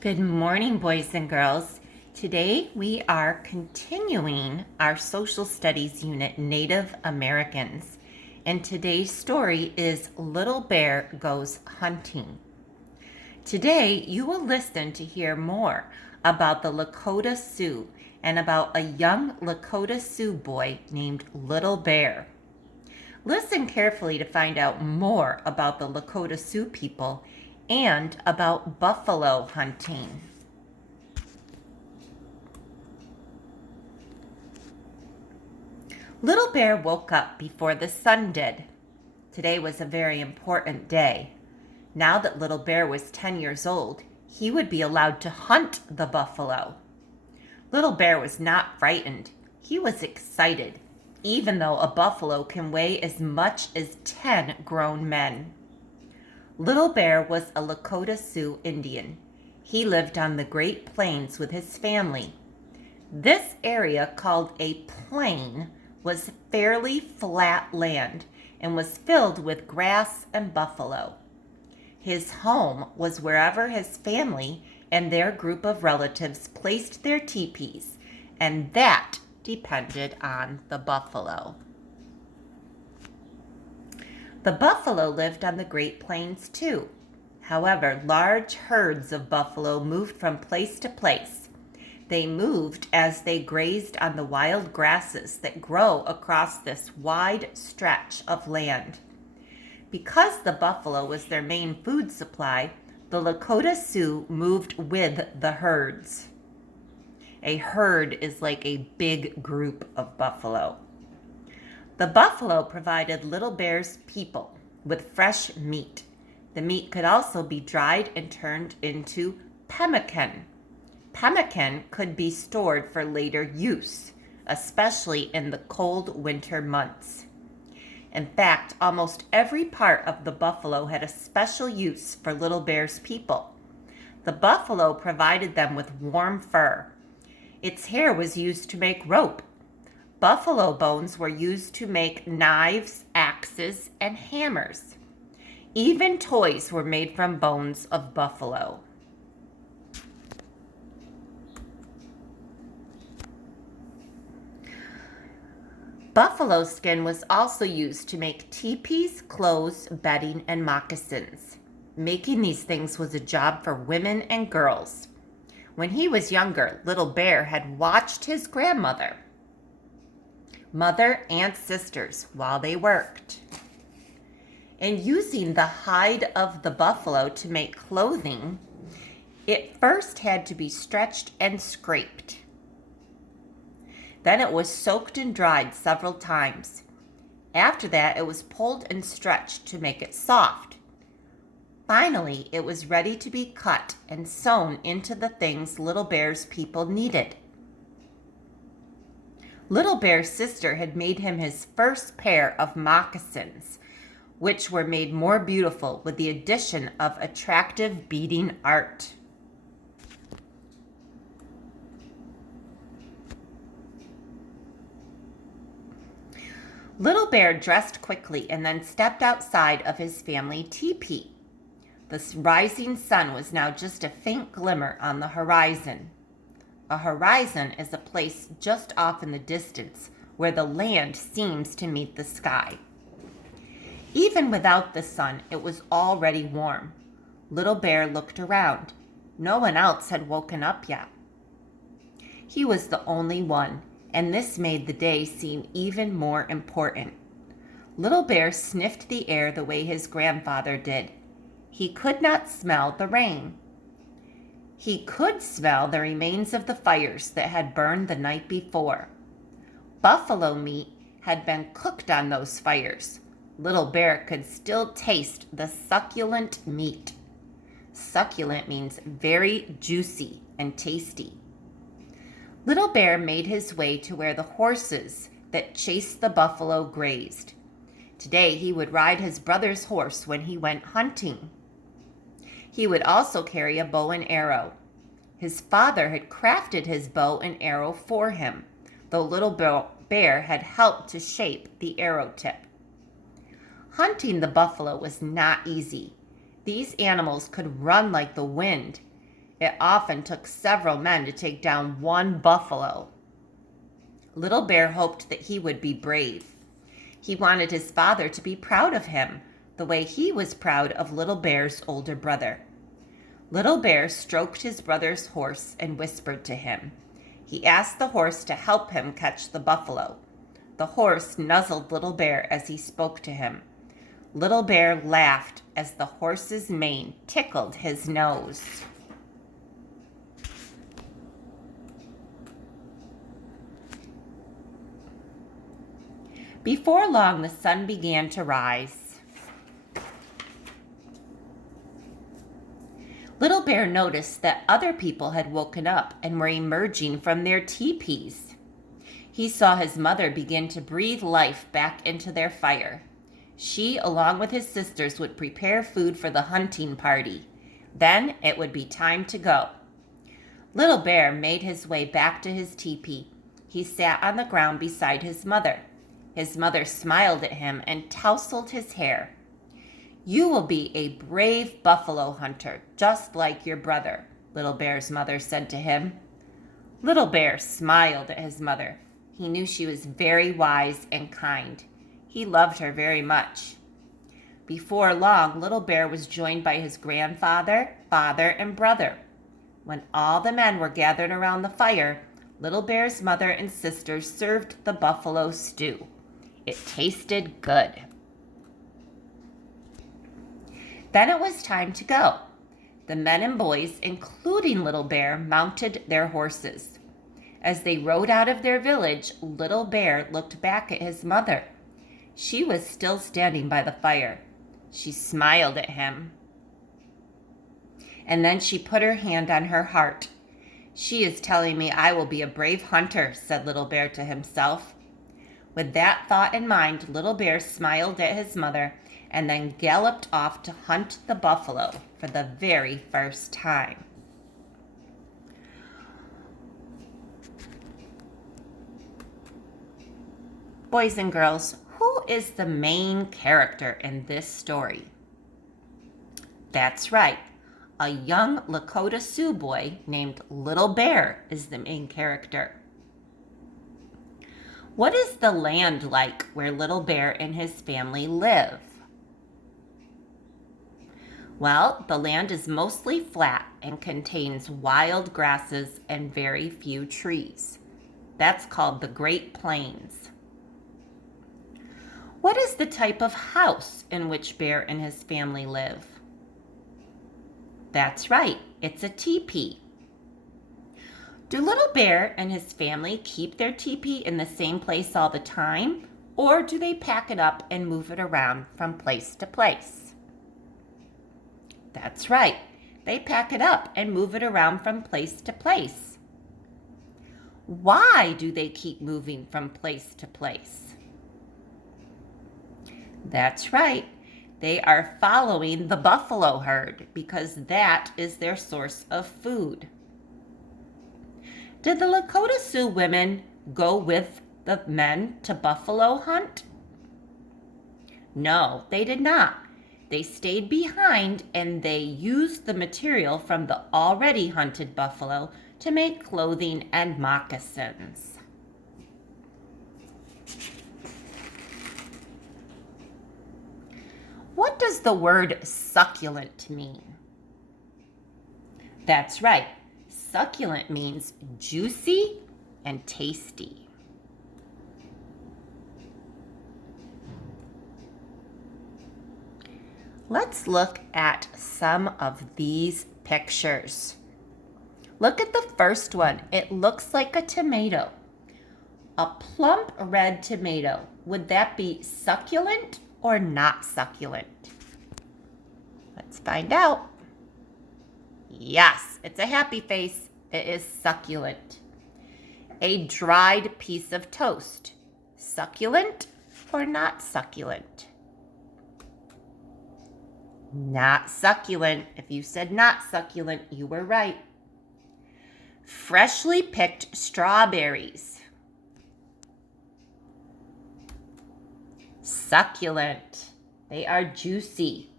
Good morning, boys and girls. Today we are continuing our social studies unit, Native Americans. And today's story is Little Bear Goes Hunting. Today you will listen to hear more about the Lakota Sioux and about a young Lakota Sioux boy named Little Bear. Listen carefully to find out more about the Lakota Sioux people and about buffalo hunting. Little Bear woke up before the sun did. Today was a very important day. Now that Little Bear was 10 years old, he would be allowed to hunt the buffalo. Little Bear was not frightened. He was excited, even though a buffalo can weigh as much as 10 grown men. Little Bear was a Lakota Sioux Indian. He lived on the Great Plains with his family. This area, called a plain, was fairly flat land and was filled with grass and buffalo. His home was wherever his family and their group of relatives placed their teepees, and that depended on the buffalo. The buffalo lived on the Great Plains too. However, large herds of buffalo moved from place to place. They moved as they grazed on the wild grasses that grow across this wide stretch of land. Because the buffalo was their main food supply, the Lakota Sioux moved with the herds. A herd is like a big group of buffalo. The buffalo provided Little Bear's people with fresh meat. The meat could also be dried and turned into pemmican. Pemmican could be stored for later use, especially in the cold winter months. In fact, almost every part of the buffalo had a special use for Little Bear's people. The buffalo provided them with warm fur. Its hair was used to make rope. Buffalo bones were used to make knives, axes, and hammers. Even toys were made from bones of buffalo. Buffalo skin was also used to make teepees, clothes, bedding, and moccasins. Making these things was a job for women and girls. When he was younger, Little Bear had watched his grandmother, mother, and sisters while they worked. And using the hide of the buffalo to make clothing, it first had to be stretched and scraped. Then it was soaked and dried several times. After that, it was pulled and stretched to make it soft. Finally, it was ready to be cut and sewn into the things Little Bear's people needed. Little Bear's sister had made him his first pair of moccasins, which were made more beautiful with the addition of attractive beading art. Little Bear dressed quickly and then stepped outside of his family teepee. The rising sun was now just a faint glimmer on the horizon. A horizon is a place just off in the distance where the land seems to meet the sky. Even without the sun, it was already warm. Little Bear looked around. No one else had woken up yet. He was the only one, and this made the day seem even more important. Little Bear sniffed the air the way his grandfather did. He could not smell the rain. He could smell the remains of the fires that had burned the night before. Buffalo meat had been cooked on those fires. Little Bear could still taste the succulent meat. Succulent means very juicy and tasty. Little Bear made his way to where the horses that chased the buffalo grazed. Today he would ride his brother's horse when he went hunting. He would also carry a bow and arrow. His father had crafted his bow and arrow for him, though Little Bear had helped to shape the arrow tip. Hunting the buffalo was not easy. These animals could run like the wind, It often took several men to take down one buffalo. Little Bear hoped that he would be brave. He wanted his father to be proud of him, the way he was proud of Little Bear's older brother. Little Bear stroked his brother's horse and whispered to him. He asked the horse to help him catch the buffalo. The horse nuzzled Little Bear as he spoke to him. Little Bear laughed as the horse's mane tickled his nose. Before long, the sun began to rise. Little Bear noticed that other people had woken up and were emerging from their teepees. He saw his mother begin to breathe life back into their fire. She, along with his sisters, would prepare food for the hunting party. Then it would be time to go. Little Bear made his way back to his teepee. He sat on the ground beside his mother. His mother smiled at him and tousled his hair. "You will be a brave buffalo hunter, just like your brother," Little Bear's mother said to him. Little Bear smiled at his mother. He knew she was very wise and kind. He loved her very much. Before long, Little Bear was joined by his grandfather, father, and brother. When all the men were gathered around the fire, Little Bear's mother and sisters served the buffalo stew. It tasted good. Then it was time to go. The men and boys, including Little Bear, mounted their horses. As they rode out of their village, Little Bear looked back at his mother. She was still standing by the fire. She smiled at him. And then she put her hand on her heart. "She is telling me I will be a brave hunter," said Little Bear to himself. With that thought in mind, Little Bear smiled at his mother and then galloped off to hunt the buffalo for the very first time. Boys and girls, who is the main character in this story? That's right. A young Lakota Sioux boy named Little Bear is the main character. What is the land like where Little Bear and his family live? Well, the land is mostly flat and contains wild grasses and very few trees. That's called the Great Plains. What is the type of house in which Bear and his family live? That's right, it's a teepee. Do Little Bear and his family keep their teepee in the same place all the time, or do they pack it up and move it around from place to place? That's right, they pack it up and move it around from place to place. Why do they keep moving from place to place? That's right, they are following the buffalo herd because that is their source of food. Did the Lakota Sioux women go with the men to buffalo hunt? No, they did not. They stayed behind and they used the material from the already hunted buffalo to make clothing and moccasins. What does the word succulent mean? That's right. Succulent means juicy and tasty. Let's look at some of these pictures. Look at the first one. It looks like a tomato. A plump red tomato. Would that be succulent or not succulent? Let's find out. Yes, it's a happy face. It is succulent. A dried piece of toast. Succulent or not succulent? Not succulent. If you said not succulent, you were right. Freshly picked strawberries. Succulent. They are juicy.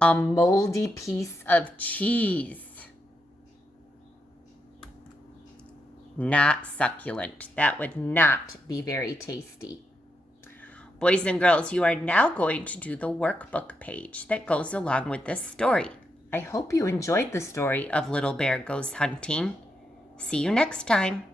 A moldy piece of cheese. not succulent. That would not be very tasty. Boys and girls, you are now going to do the workbook page that goes along with this story. I hope you enjoyed the story of Little Bear Goes Hunting. See you next time.